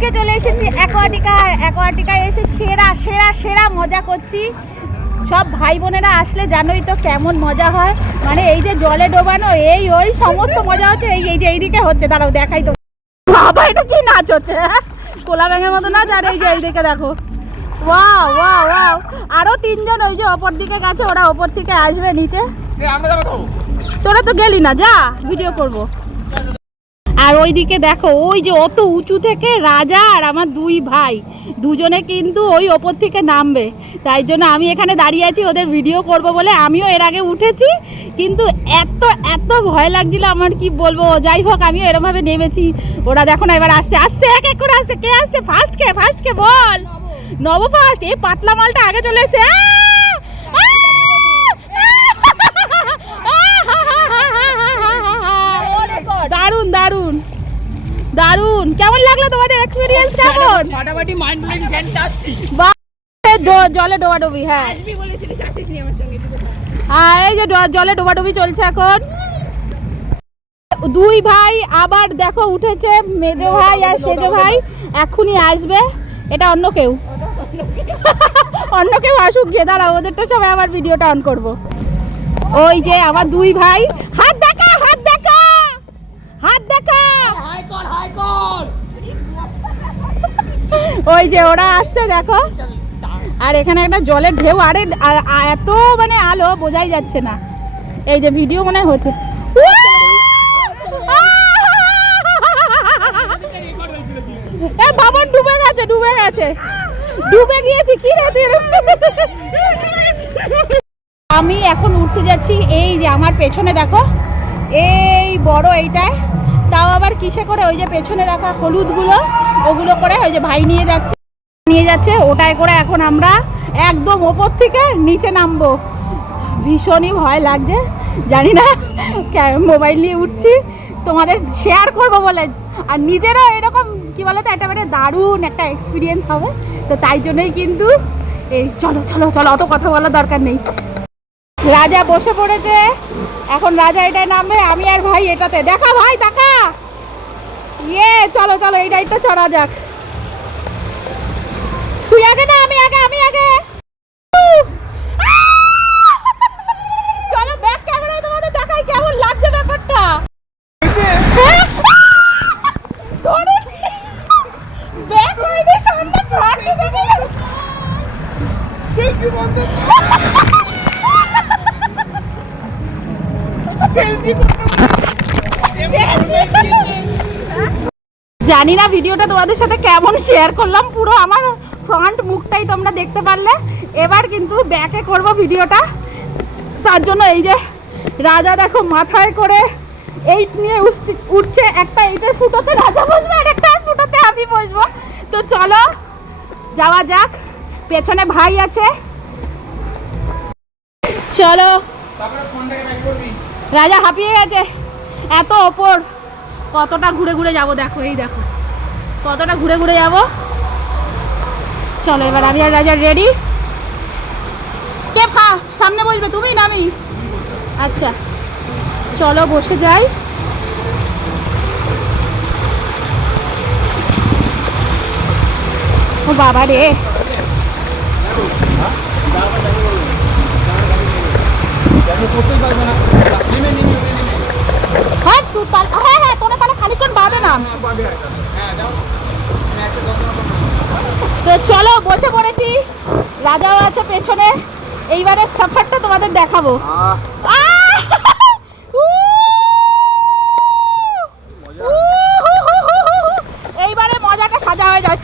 আজকে চলে এসেছি অ্যাকোয়াটিকা আর অ্যাকোয়াটিকায় এসে সেরা সেরা সেরা মজা করছি। সব ভাই বোনেরা আসলে জানোই তো কেমন মজা হয়। মানে এই যে জলে ডোবানো এই ওই সমস্ত মজা হচ্ছে এই এই যে এইদিকে হচ্ছে। দাঁড়াও দেখাই তো। বাবা এটা কি নাচ হচ্ছে হ্যাঁ? কোলা ব্যাঙের মতো নাচ আর এই যে এইদিকে দেখো। Wow wow wow. আরও তিনজন ওই যে ওপর দিকে গেছে ওরা ওপর থেকে আসবে নিচে। তোরা তো গেলি না যা ভিডিও করব। আর ওইদিকে দেখো ওই যে অত উঁচু থেকে রাজা আর আমার দুই ভাই। দুজনে কিন্তু ওই ওপর থেকে নামবে। তাই জন্য আমি এখানে দাঁড়িয়ে আছি ওদের ভিডিও করব বলে আমিও এর আগে উঠেছি। কিন্তু এত এত ভয় লাগছিল আমার কি বলব? যাই হোক আমিও এরমভাবে নেমেছি। ওরা দেখো না এবার আসছে আসছে এক এক করে আসছে। কে আসছে? ফার্স্ট কে ফার্স্ট কে বল। নব। ফার্স্ট এই পাতলা মালটা আগে চলে এসে কেমন লাগল তোমাদের এক্সপিরিয়েন্স কেমন? ফাটাফাটি মাইন্ড ব্লোয়িং ফ্যান্টাস্টিক বাহ, জলে ডোবাডুবি হ্যাঁ। আসবি বলেছিলিস আসিস নি আমার সঙ্গে আর এই যে ড- জলে ডোবাডুবি চলছে এখন। দুই ভাই আবার দেখো উঠেছে মেজো ভাই আর সেজো ভাই এখনই আসবে। এটা অন্য কেউ। অন্য কেউ আসুক গিয়ে দাঁড়াও ওদেরটা সবাই আবার ভিডিওটা অন করব। ওই যে আমার দুই ভাই। হাত দেখা হাত দেখা! হাত দেখা! হাই কর হাই কর! ওই যে ওরা আসছে, দেখো। আর এখানে একটা জলের ঢেউ, আরে এত মানে আলো, বোঝাই যাচ্ছে না। এই যে ভিডিও মনে হচ্ছে। বাবা ডুবে গেছে ডুবে গেছে। ডুবে গিয়েছি, কি আমি এখন উঠতে যাচ্ছি, এই যে আমার পেছনে, দেখো। এই বড় এইটায়। তাও আবার কিসে করে? ওই যে পেছনে রাখা হলুদগুলো, ওগুলো করে ওই যে ভাই নিয়ে যাচ্ছে নিয়ে যাচ্ছে। ওটাই করে এখন আমরা একদম ওপর থেকে নিচে নামবো। ভীষণই ভয় লাগছে। জানি না মোবাইল নিয়ে উঠছি। তোমাদের শেয়ার করব বলে। আর নিজেরও এরকম, কি বলো তো একটা মানে দারুণ একটা এক্সপিরিয়েন্স হবে। তো তাই জন্যই কিন্তু এই, চলো চলো চলো, অত কথা বলার দরকার নেই। রাজা বসে পড়েছে। এখন রাজা এটাই নামবে, আমি আর ভাই এটাতে। দেখা ভাই, দেখা। ইয়ে চলো চলো, এই রাইডটা চড়া যাক। তুই আগে না, আমি আগে আমি আগে। চলো ব্যাক ক্যামেরায় দেখাই কেমন লাগছে ব্যাপারটা। হ্যাঁ? ধরে জানি না ভিডিওটা তোমাদের সাথে কেমন শেয়ার করলাম, পুরো আমার ফ্রন্ট মুখটাই তোমরা দেখতে পারলে। এবার কিন্তু ব্যাকে করব ভিডিওটা। তার জন্য এই যে রাজা দেখো মাথায় করে এইট নিয়ে উঠছে- একটা এইটার ফুটোতে রাজা বসবে, আর একটা ফুটোতে আমি বসবো। তো চলো, যাওয়া যাক। পেছনে ভাই আছে। চলো তারপরে ফোনটাকে ব্যাক করবি রাজা হাঁপিয়ে গেছে। এত ওপর। কতটা ঘুরে ঘুরে যাব দেখো, এই দেখো। কতটা ঘুরে ঘুরে যাব। চলো, এবার আমি আর রাজা রেডি কে ফা সামনে বসবে, তুমি না আমি? আচ্ছা চলো, বসে যাই। ও বাবা রে করতেই পারবে না নেমে নেমে নেমে নেমে হ্যাঁ তুই তাহলে হ্যাঁ হ্যাঁ তোরা তাহলে খানিকক্ষণ বাদে না হ্যাঁ পাবে হ্যাঁ যাও হ্যাঁ একটা দশ তো চলো বসে পড়েছি। রাজাও আছে পেছনে। এইবারে সাফারটা তোমাদের দেখাবো! এইবারে মজাটা সাজা হয়ে যায়!